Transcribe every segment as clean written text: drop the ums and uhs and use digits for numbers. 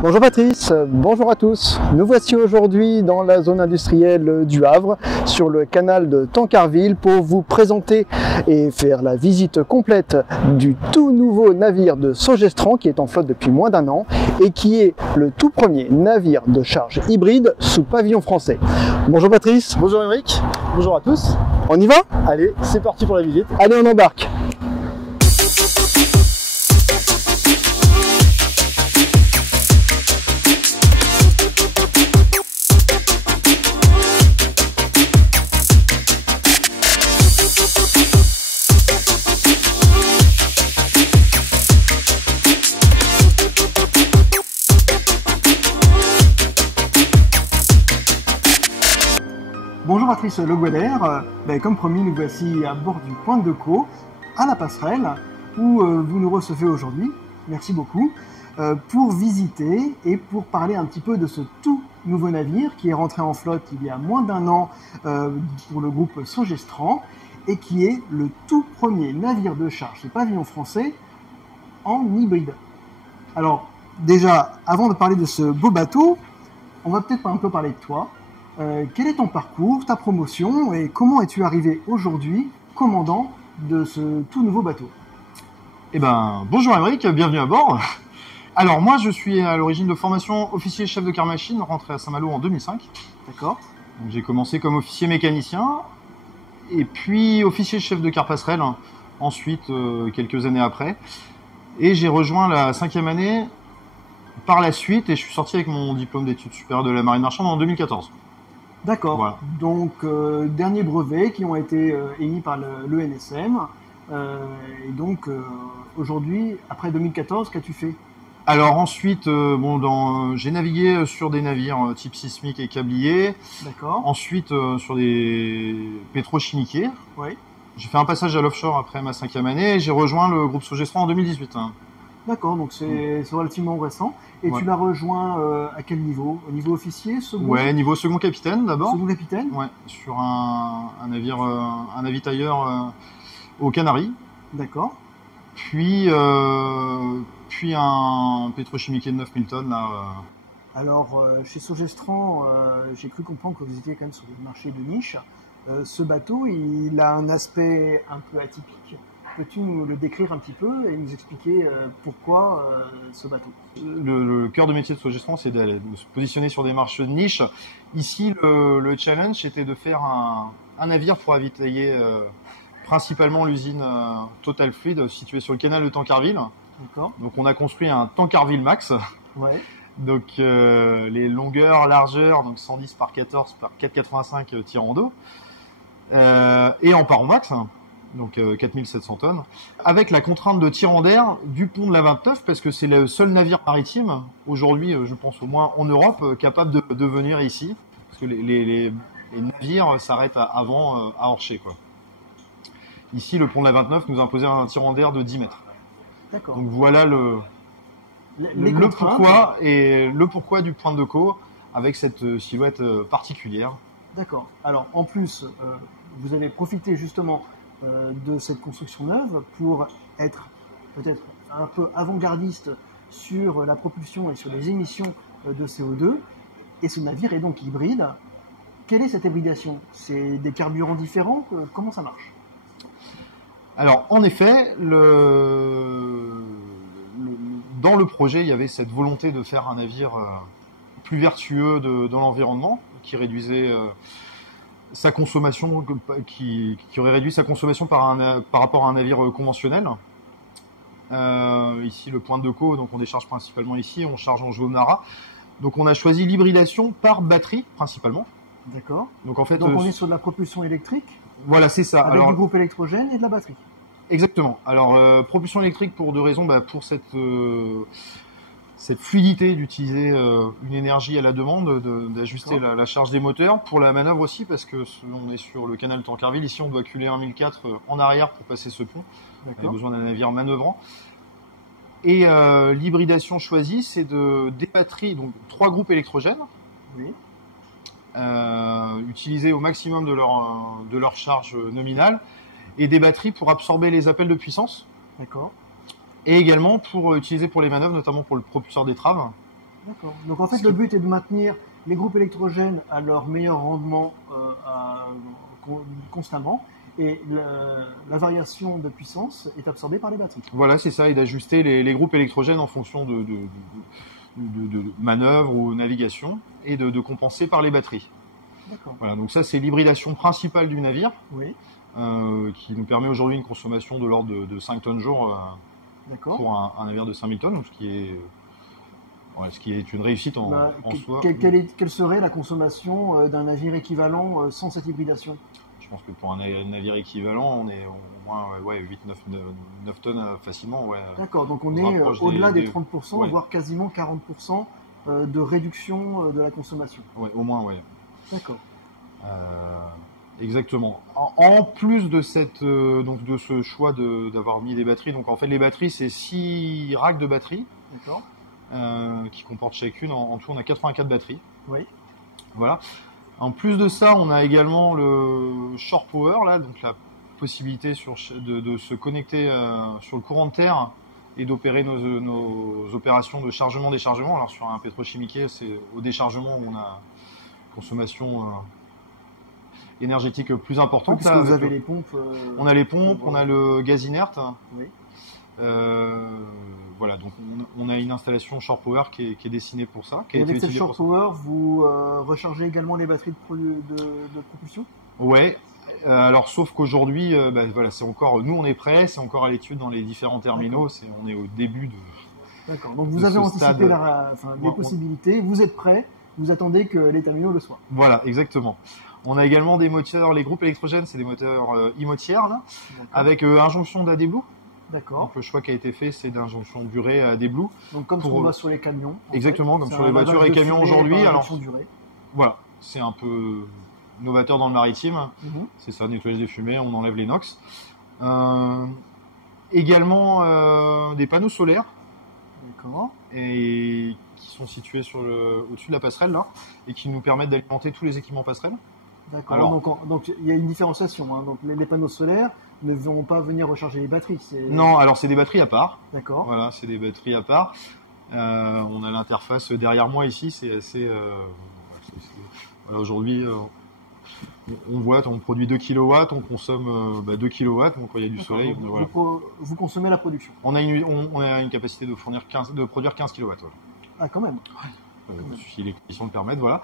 Bonjour Patrice, bonjour à tous. Nous voici aujourd'hui dans la zone industrielle du Havre, sur le canal de Tancarville, pour vous présenter et faire la visite complète du tout nouveau navire de Sogestran qui est en flotte depuis moins d'un an et qui est le tout premier navire de charge hybride sous pavillon français. Bonjour Patrice. Bonjour Émeric, bonjour à tous. On y va? Allez, c'est parti pour la visite. Allez, on embarque. Bonjour Patrice Le Gouader, comme promis nous voici à bord du Pointe de Caux, à la passerelle, où vous nous recevez aujourd'hui, merci beaucoup, pour visiter et pour parler un petit peu de ce tout nouveau navire qui est rentré en flotte il y a moins d'un an pour le groupe Sogestran et qui est le tout premier navire de charge de pavillon français en hybride. Alors déjà, avant de parler de ce beau bateau, on va peut-être un peu parler de toi. Quel est ton parcours, ta promotion et comment es-tu arrivé aujourd'hui commandant de ce tout nouveau bateau? Bonjour Émeric, bienvenue à bord. Alors moi je suis à l'origine de formation officier chef de car machine, rentré à Saint-Malo en 2005. D'accord. J'ai commencé comme officier mécanicien et puis officier chef de car passerelle ensuite quelques années après. Et j'ai rejoint la 5e année par la suite et je suis sorti avec mon diplôme d'études supérieures de la marine marchande en 2014. D'accord. Voilà. Donc, derniers brevets qui ont été émis par l'ENSM. Et donc, aujourd'hui, après 2014, qu'as-tu fait? Alors ensuite, j'ai navigué sur des navires type sismique et câblier. D'accord. Ensuite, sur des pétrochimiquiers. Oui. J'ai fait un passage à l'offshore après ma 5e année et j'ai rejoint le groupe Sogestran en 2018. D'accord, donc c'est relativement récent. Et Ouais. tu l'as rejoint à quel niveau? Au niveau officier, second? Ouais, niveau second capitaine d'abord. Second capitaine? Ouais, sur un navire, un navitailleur aux Canaries. D'accord. Puis un pétrochimiquier de 9000 tonnes là. Alors, chez Sogestran, j'ai cru comprendre que vous étiez quand même sur le marché de niche. Ce bateau, il a un aspect un peu atypique. Peux-tu nous le décrire un petit peu et nous expliquer pourquoi ce bateau? Le cœur de métier de Sogestran, c'est de se positionner sur des marchés de niche. Ici, le challenge, était de faire un navire pour ravitailler principalement l'usine Total Fluid située sur le canal de Tancarville. D'accord. Donc, on a construit un Tancarville Max. Ouais. Donc, les longueurs, largeurs, donc 110 par 14 par 4,85 tirant d'eau. Et en Paron Max. Donc 4700 tonnes, avec la contrainte de tirant d'air du pont de la 29, parce que c'est le seul navire maritime, aujourd'hui, je pense au moins en Europe, capable de venir ici, parce que les navires s'arrêtent avant à Orcher, quoi. Ici, le pont de la 29 nous a imposé un tirant d'air de 10 mètres. D'accord. Donc voilà le pourquoi du Pointe de Caux, avec cette silhouette particulière. D'accord. Alors, en plus, vous avez profité justement de cette construction neuve pour être peut-être un peu avant-gardiste sur la propulsion et sur les émissions de CO2. Et ce navire est donc hybride. Quelle est cette hybridation? C'est des carburants différents? Comment ça marche? Alors, en effet, dans le projet, il y avait cette volonté de faire un navire plus vertueux dans l'environnement, qui réduisait sa consommation, qui aurait réduit sa consommation par rapport à un navire conventionnel. Ici, le Pointe de Caux, donc on décharge principalement ici, on charge en Jonara. Donc on a choisi l'hybridation par batterie principalement. D'accord. Donc en fait, on est sur de la propulsion électrique. Voilà, c'est ça. Avec du groupe électrogène et de la batterie. Exactement. Alors propulsion électrique pour deux raisons. Pour cette fluidité d'utiliser une énergie à la demande, d'ajuster la charge des moteurs, pour la manœuvre aussi, parce que on est sur le canal Tancarville, ici on doit culer un 1004 en arrière pour passer ce pont, on a besoin d'un navire manœuvrant. Et l'hybridation choisie, c'est des batteries, donc 3 groupes électrogènes, oui. Utilisés au maximum de leur charge nominale, et des batteries pour absorber les appels de puissance. D'accord. Et également pour utiliser pour les manœuvres, notamment pour le propulseur d'étrave. D'accord. Donc en fait, le but est de maintenir les groupes électrogènes à leur meilleur rendement constamment, et la variation de puissance est absorbée par les batteries. Voilà, c'est ça, et d'ajuster les groupes électrogènes en fonction de manœuvres ou navigation, et de compenser par les batteries. D'accord. Voilà, donc ça c'est l'hybridation principale du navire, Oui. qui nous permet aujourd'hui une consommation de l'ordre de 5 tonnes jour D'accord. pour un navire de 5000 tonnes, donc ce qui est une réussite en soi. Quelle serait la consommation d'un navire équivalent sans cette hybridation? Je pense que pour un navire équivalent, on est au moins 9 tonnes facilement. Ouais. D'accord, donc on se est rapproche au-delà des des 30%, ouais. voire quasiment 40% de réduction de la consommation. Ouais, au moins, ouais. D'accord. Exactement. En plus de donc de ce choix d'avoir mis des batteries, donc en fait les batteries c'est 6 racks de batteries. D'accord. Qui comportent chacune, en tout on a 84 batteries. Oui. Voilà. En plus de ça, on a également le shore power, là, donc la possibilité de se connecter sur le courant de terre et d'opérer nos opérations de chargement-déchargement. Alors sur un pétrochimiquier, c'est au déchargement où on a une consommation énergétique plus importante. Parce que vous avez les pompes. On a les pompes, on a le gaz inerte. Oui. Voilà, donc on a une installation shore power qui est dessinée pour ça. Et avec cette shore power, vous rechargez également les batteries de propulsion? Ouais. Alors sauf qu'aujourd'hui, voilà, c'est encore, nous on est prêts, c'est encore à l'étude dans les différents terminaux. On est au début de. D'accord. Donc vous avez anticipé les possibilités. Vous êtes prêts. Vous attendez que les terminaux le soient. Voilà, exactement. On a également des moteurs, les groupes électrogènes, c'est des moteurs e-motières là, avec injonction d'AdBlue. D'accord. Donc le choix qui a été fait, c'est d'injonction durée à AdBlue. Donc comme ce qu'on voit sur les camions. Exactement, comme sur les voitures et camions aujourd'hui. Alors durée. voilà, c'est un peu novateur dans le maritime. C'est ça, nettoyage des fumées, on enlève les NOx. Également des panneaux solaires. D'accord. Et qui sont situés au-dessus de la passerelle là, et qui nous permettent d'alimenter tous les équipements passerelles. D'accord. Donc il y a une différenciation. Hein. Donc les panneaux solaires ne vont pas venir recharger les batteries. Non, alors c'est des batteries à part. D'accord. Voilà, c'est des batteries à part. On a l'interface derrière moi ici, c'est assez. Voilà, aujourd'hui, on produit 2 kW, on consomme 2 kW, donc quand il y a du soleil. Voilà. Vous consommez la production. On a une capacité de produire 15 kW. Voilà. Ah, quand même. Si les conditions le permettent, voilà.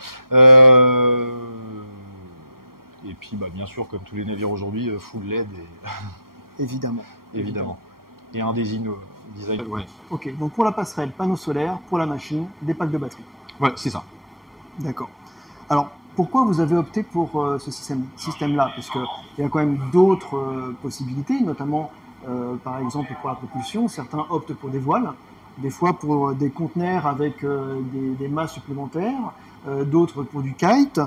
Et puis, bien sûr, comme tous les navires aujourd'hui, full LED. Évidemment. Évidemment. Et un design. Ouais. Ok, donc pour la passerelle, panneaux solaires, pour la machine, des packs de batterie. Voilà, c'est ça. D'accord. Alors, pourquoi vous avez opté pour ce système-là? Parce qu'il y a quand même d'autres possibilités, notamment, par exemple, pour la propulsion. Certains optent pour des voiles, des fois pour des conteneurs avec des masses supplémentaires, d'autres pour du kite.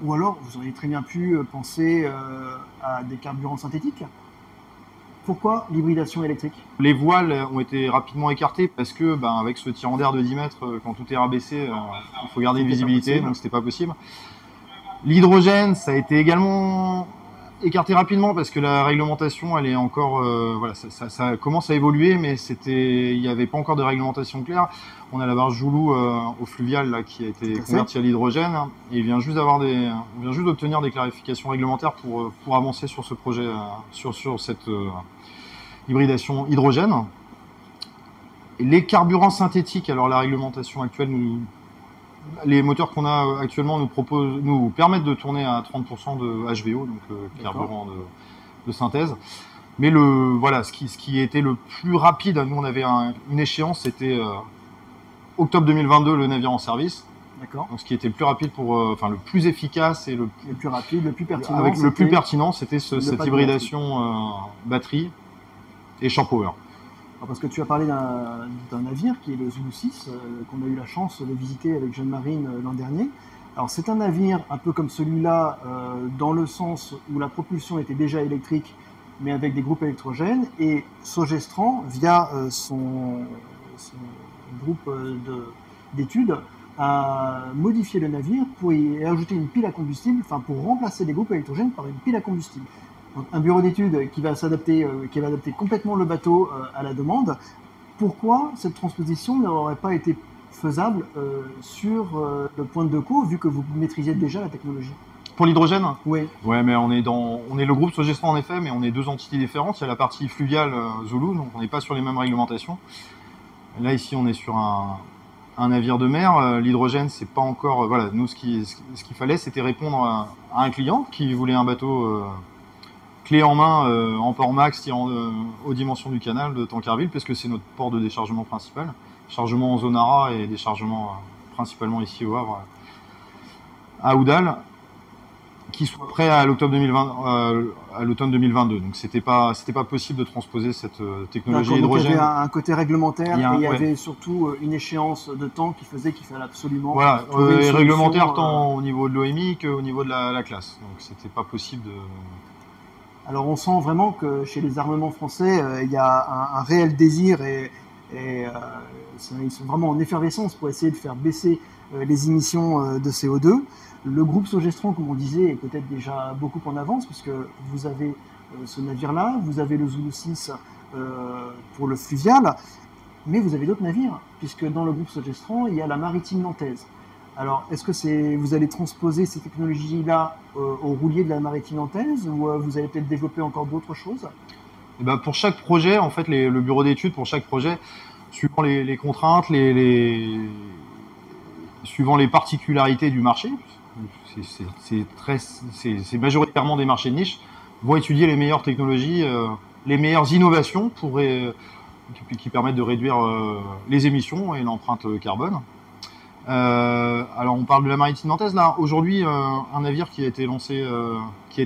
Ou alors, vous auriez très bien pu penser à des carburants synthétiques. Pourquoi l'hybridation électrique? Les voiles ont été rapidement écartées parce que, avec ce tirant d'air de 10 mètres, quand tout est rabaissé, il faut garder une visibilité, donc c'était pas possible. L'hydrogène, ça a été également écarté rapidement parce que la réglementation, elle est encore, voilà, ça commence à évoluer, mais il n'y avait pas encore de réglementation claire. On a la barge Joulou au fluvial là, qui a été convertie à l'hydrogène, et on vient juste d'obtenir des clarifications réglementaires pour avancer sur ce projet, sur cette hybridation hydrogène. Et les carburants synthétiques, alors la réglementation actuelle les moteurs qu'on a actuellement nous permettent de tourner à 30% de HVO, donc carburant de synthèse. Mais ce qui était le plus rapide, nous on avait une échéance, c'était octobre 2022, le navire en service. D'accord. Donc ce qui était le plus rapide le plus efficace et le plus rapide, le plus pertinent. Le plus pertinent, c'était cette hybridation batterie et shore power. Parce que tu as parlé d'un navire qui est le Zulu 6, qu'on a eu la chance de visiter avec Jeanne Marine l'an dernier. Alors c'est un navire un peu comme celui-là, dans le sens où la propulsion était déjà électrique, mais avec des groupes électrogènes, et Sogestran, via son groupe d'études, a modifié le navire pour y ajouter une pile à combustible, pour remplacer les groupes électrogènes par une pile à combustible. Donc, un bureau d'études qui va adapter complètement le bateau à la demande. Pourquoi cette transposition n'aurait pas été faisable sur le point de Decaux, vu que vous maîtrisez déjà la technologie? Pour l'hydrogène? Oui. Ouais, mais on est le groupe Sogestran en effet, mais on est deux entités différentes. Il y a la partie fluviale Zulu, donc on n'est pas sur les mêmes réglementations. Là ici, on est sur un navire de mer. L'hydrogène, c'est pas encore. Voilà, nous ce qu'il fallait, c'était répondre à un client qui voulait un bateau clé en main en port max tirant aux dimensions du canal de Tancarville, parce que c'est notre port de déchargement principal. Chargement en zone ARA et déchargement principalement ici au Havre, à Oudal, qui soit prêt à l'automne 2022. Donc c'était pas possible de transposer cette technologie hydrogène. Il y avait un côté réglementaire, et il y avait ouais. surtout une échéance de temps qui faisait qu'il fallait absolument. Voilà, trouver une réglementaire solution, tant au niveau de l'OMI qu'au niveau de la classe. Donc c'était pas possible de. Alors on sent vraiment que chez les armements français, il y a un réel désir et ils sont vraiment en effervescence pour essayer de faire baisser les émissions de CO2. Le groupe Sogestran, comme on disait, est peut-être déjà beaucoup en avance, puisque vous avez ce navire-là, vous avez le Zulu 6 pour le fluvial, mais vous avez d'autres navires, puisque dans le groupe Sogestran, il y a la maritime nantaise. Alors, est-ce que vous allez transposer ces technologies-là au roulier de la maritime nantaise, ou vous allez peut-être développer encore d'autres choses? Et ben pour chaque projet, en fait, le bureau d'études pour chaque projet, suivant les contraintes, suivant les particularités du marché, c'est majoritairement des marchés de niche, vont étudier les meilleures technologies, les meilleures innovations qui permettent de réduire les émissions et l'empreinte carbone. Alors on parle de la maritime nantaise là. Aujourd'hui, un navire qui a été lancé, qui avait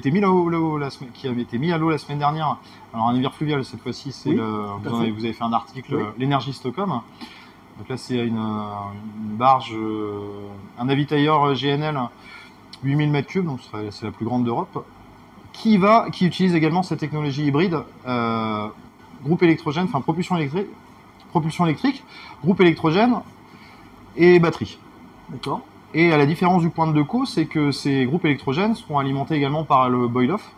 été mis à l'eau la semaine dernière. Alors un navire fluvial cette fois-ci, c'est oui, vous avez fait un article, oui. l'Energy Stockholm. Donc là c'est une barge, un navitailleur GNL 8000 m3, donc c'est la plus grande d'Europe, qui utilise également cette technologie hybride, groupe électrogène, enfin propulsion électrique, groupe électrogène et batterie. D'accord. Et à la différence du point de Decaux, c'est que ces groupes électrogènes seront alimentés également par le boil-off,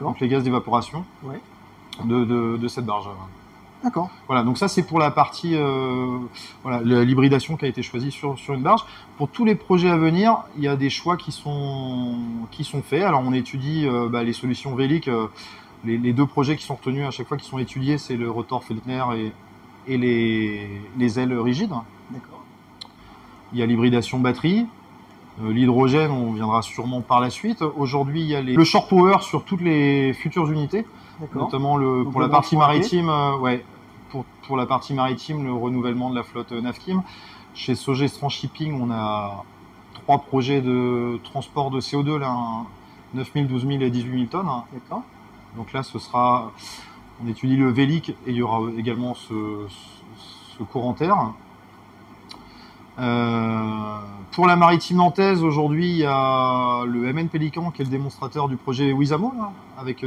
donc les gaz d'évaporation ouais. de cette barge. D'accord. Voilà, donc ça c'est pour la partie, l'hybridation qui a été choisie sur une barge. Pour tous les projets à venir, il y a des choix qui sont faits. Alors on étudie les solutions véliques. Les deux projets qui sont retenus à chaque fois qui sont étudiés, c'est le rotor Feltner et les ailes rigides. D'accord. Il y a l'hybridation batterie, l'hydrogène, on viendra sûrement par la suite. Aujourd'hui, il y a le shore power sur toutes les futures unités, notamment pour la partie maritime. Pour la partie maritime, le renouvellement de la flotte Navkim. Chez Sogestran Shipping, on a 3 projets de transport de CO2, là, 9000, 12000 et 18000 tonnes. D'accord. Donc là, on étudie le vélique et il y aura également ce courant terre. Pour la maritime nantaise, aujourd'hui, il y a le MN Pélican qui est le démonstrateur du projet Wizamo, là, avec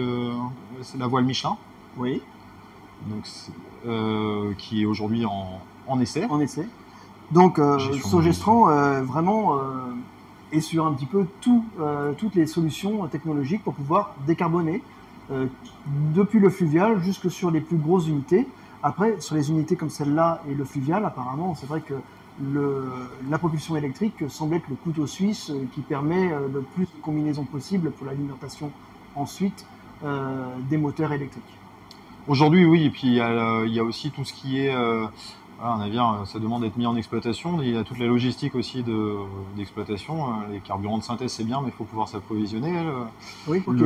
la voile Michelin. Oui. Donc, qui est aujourd'hui en essai. En essai. Donc, Sogestran vraiment est sur un petit peu toutes les solutions technologiques pour pouvoir décarboner depuis le fluvial jusque sur les plus grosses unités. Après, sur les unités comme celle-là et le fluvial, apparemment, c'est vrai que la propulsion électrique semble être le couteau suisse qui permet le plus de combinaisons possibles pour l'alimentation ensuite des moteurs électriques. Aujourd'hui, oui, et puis il y a aussi tout ce qui est un navire, ça demande d'être mis en exploitation. Il y a toute la logistique aussi d'exploitation. Les carburants de synthèse, c'est bien, mais il faut pouvoir s'approvisionner. Oui, okay.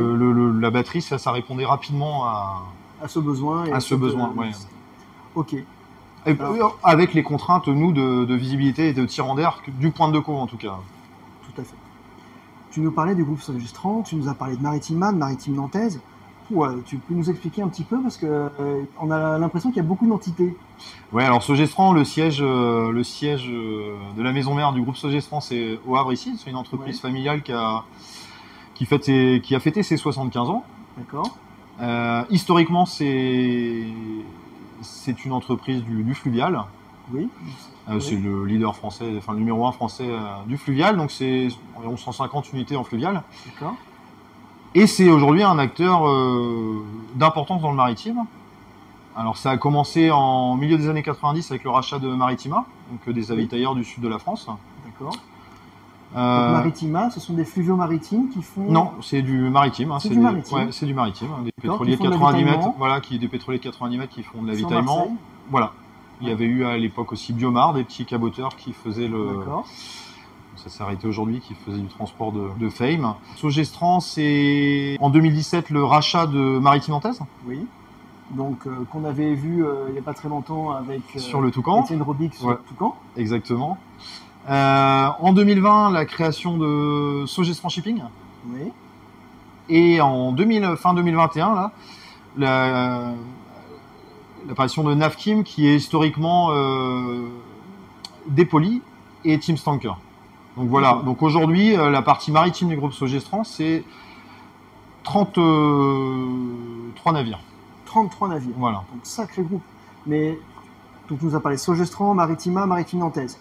La batterie, ça répondait rapidement à ce besoin. Ouais. Ok. Alors, avec les contraintes, nous, de visibilité et de tirant d'air, du point de Decaux en tout cas. Tout à fait. Tu nous parlais du groupe Sogestran, tu nous as parlé de Maritime Man, Maritime Nantaise. Tu peux nous expliquer un petit peu, parce qu'on a l'impression qu'il y a beaucoup d'entités. Ouais, alors Sogestran, le siège de la maison mère du groupe Sogestran, c'est au Havre ici. C'est une entreprise familiale qui a fêté ses 75 ans. D'accord. Historiquement, c'est une entreprise du fluvial. Oui. C'est le leader français, enfin le numéro 1 français du fluvial. Donc c'est environ 150 unités en fluvial. D'accord. Et c'est aujourd'hui un acteur d'importance dans le maritime. Alors ça a commencé en milieu des années 90 avec le rachat de Maritima, donc des avitailleurs du sud de la France. D'accord. Donc, Euh, Maritima, ce sont des fluviaux maritimes qui font... non, c'est du maritime. C'est du maritime. Ouais, c'est du maritime. Des D'accord, pétroliers qui de font de 90 mètres, l'avitaillement. voilà, des pétroliers de 90 mètres qui font de sur l'avitaillement. Marseille. Voilà. Il y avait eu à l'époque aussi Biomar, des petits caboteurs qui faisaient D'accord. ça s'est arrêté aujourd'hui, qui faisait du transport de Fame. Sogestran, c'est en 2017 le rachat de Maritime Nantaise Oui. Donc, qu'on avait vu il n'y a pas très longtemps avec sur le Toucan. Étienne Robic sur Ouais. le Toucan. Exactement. En 2020, la création de Sogestran Shipping. Oui. Et fin 2021, là, l'apparition de Navkim, qui est historiquement Dépoli et Team Stanker. Donc voilà. D'accord. Donc aujourd'hui, la partie maritime du groupe Sogestran, c'est 33 navires. 33 navires. Voilà. Donc, sacré groupe. Mais, donc, tu nous as parlé Sogestran, Maritima, Maritime Nantaise.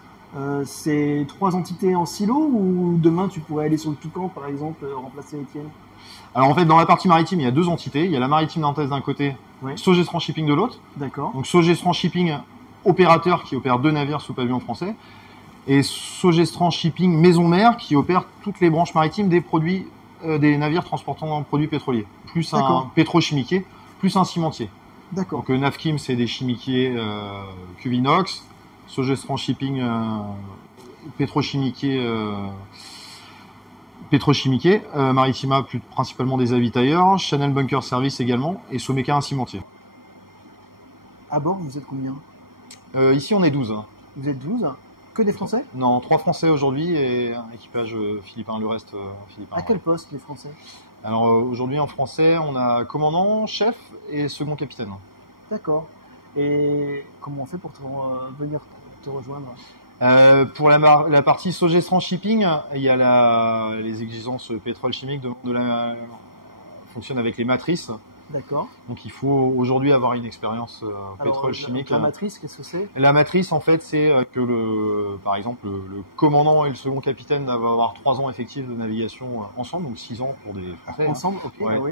C'est 3 entités en silo ou demain tu pourrais aller sur le Toucan, par exemple, remplacer Étienne? Alors en fait, dans la partie maritime, il y a 2 entités. Il y a la Maritime Nantaise d'un côté, Oui. Sogestran Shipping de l'autre. D'accord. Donc Sogestran Shipping, opérateur qui opère 2 navires sous pavillon français. Et Sogestran Shipping Maison Mère qui opère toutes les branches maritimes des produits, des navires transportant produits pétroliers. Plus un D'accord. pétrochimiquier, plus un cimentier. D'accord. Donc Navkim, c'est des chimiquiers Cuvinox. Sogestran Shipping, pétrochimiquier. Maritima, principalement des avitailleurs. Chanel Bunker Service également. Et Someca, un cimentier. À bord, vous êtes combien? Ici, on est 12. Vous êtes 12. Que des Français? Non, 3 Français aujourd'hui et un équipage philippin. Le reste, philippin. À quel poste, les Français? Alors aujourd'hui, en français, on a commandant, chef et second capitaine. D'accord. Et comment on fait pour venir te rejoindre? Pour la partie Sogestran Shipping, il y a les exigences pétrole chimique fonctionnent avec les matrices. D'accord. Donc il faut aujourd'hui avoir une expérience Alors, pétrole chimique. La matrice, qu'est-ce que c'est? La matrice, en fait, c'est que par exemple, le commandant et le second capitaine doivent avoir 3 ans effectifs de navigation ensemble, donc 6 ans pour des Français. Ensemble, ok, Ouais. ah oui.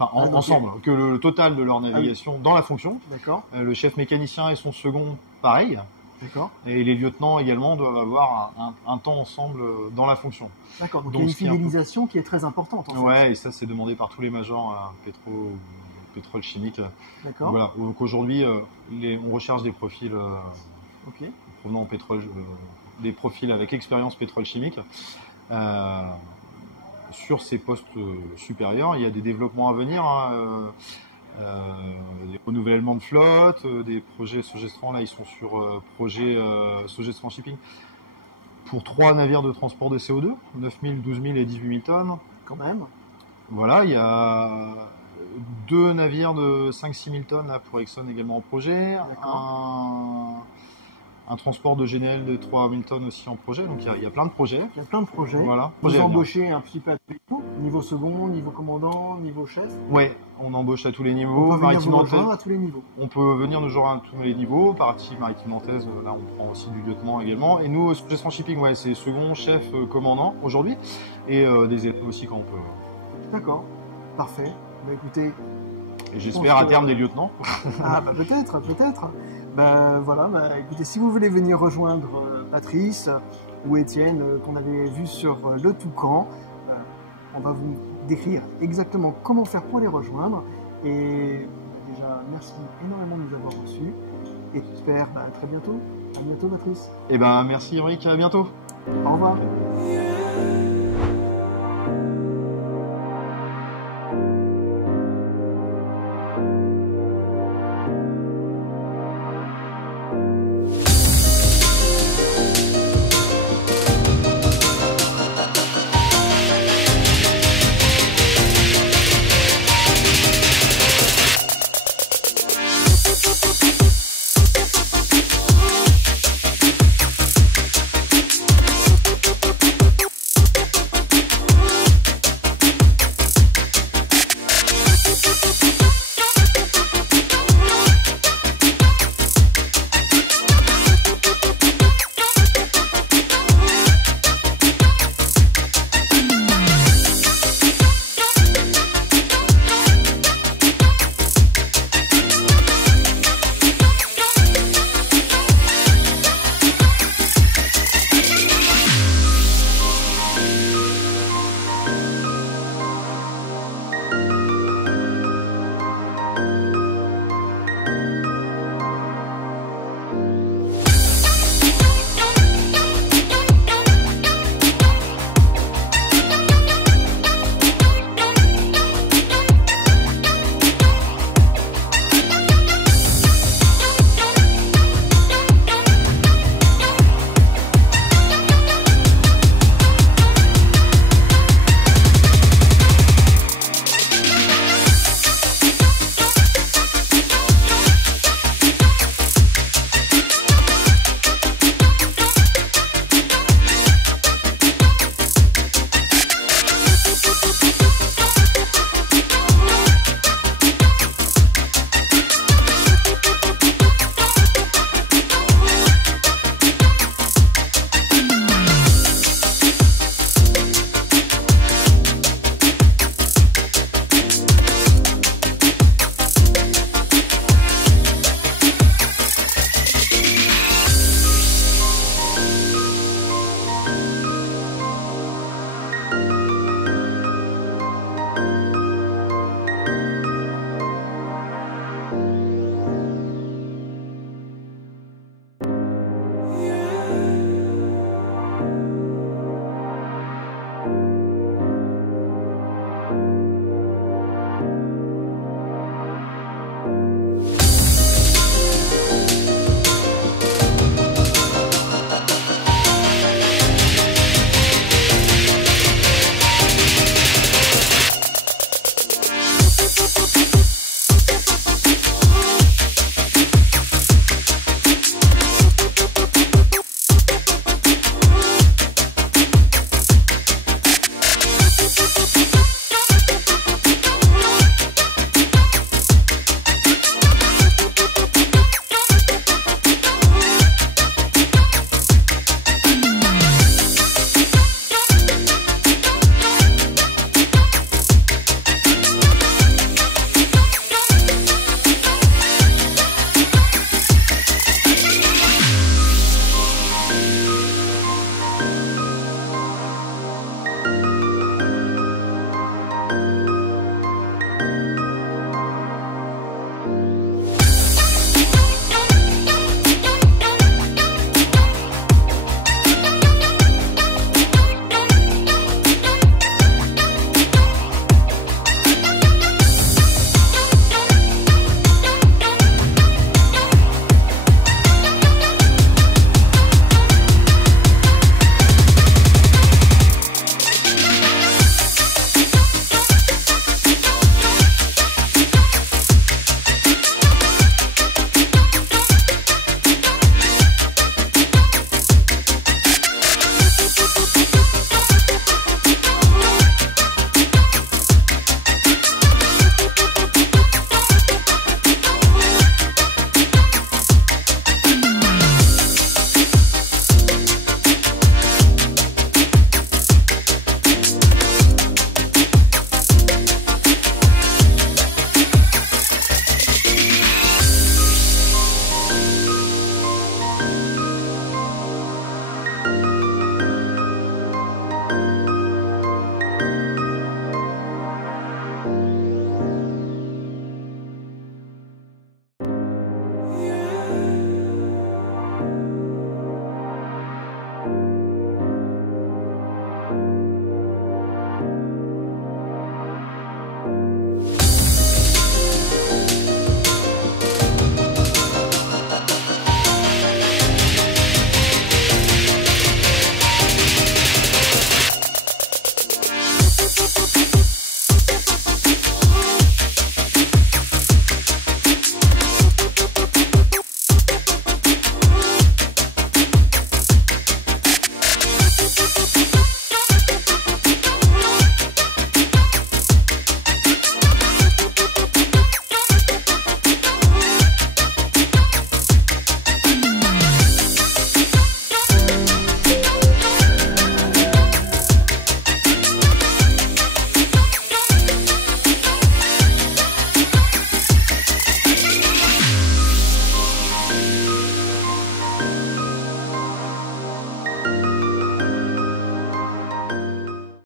Enfin, Ah, donc, ensemble, que le total de leur navigation dans la fonction. D'accord, Le chef mécanicien et son second, pareil. d'accord. Et les lieutenants également doivent avoir un temps ensemble dans la fonction. D'accord, donc Donc, il y a une ce qui est un peu- fidélisation qui est très importante en fait. Ouais, et ça c'est demandé par tous les majors pétrole chimique. D'accord, Voilà. Donc aujourd'hui, on recherche des profils ok. provenant au pétrole, des profils avec expérience pétrole chimique. Sur ces postes supérieurs, il y a des développements à venir. Des renouvellements de flotte, des projets Sogestran, là ils sont sur projet Sogestran Shipping pour 3 navires de transport de CO2, 9 000, 12 000 et 18 000 tonnes. Quand même. Voilà, il y a 2 navires de 5-6 000 tonnes là, pour Exxon également en projet, un transport de GNL de 3 000 tonnes aussi en projet, donc il y a plein de projets. Il y a plein de projets. Voilà. Vous Projet à venir. embauchez un petit peu à tous les niveaux, niveau second, niveau commandant, niveau chef. Ouais, on embauche à tous les On niveaux. peut venir Maritime vous rejoindre Nantaise, à tous les niveaux. on peut venir nous rejoindre à tous les niveaux. Partie Maritime Nantaise, là on prend aussi du lieutenant également. Et nous, Sogestran Shipping, ouais, c'est second, chef, commandant aujourd'hui. Et des élèves aussi quand on peut. D'accord, parfait. Bah écoutez, Et j'espère à que- terme des lieutenants. ah bah peut-être. Ben voilà, écoutez, si vous voulez venir rejoindre Patrice ou Étienne qu'on avait vu sur le Toucan, on va vous décrire exactement comment faire pour les rejoindre. Et déjà, merci énormément de nous avoir reçus. Et j'espère à très bientôt. À bientôt Patrice. Et ben merci Emric, à bientôt. Au revoir. Yeah.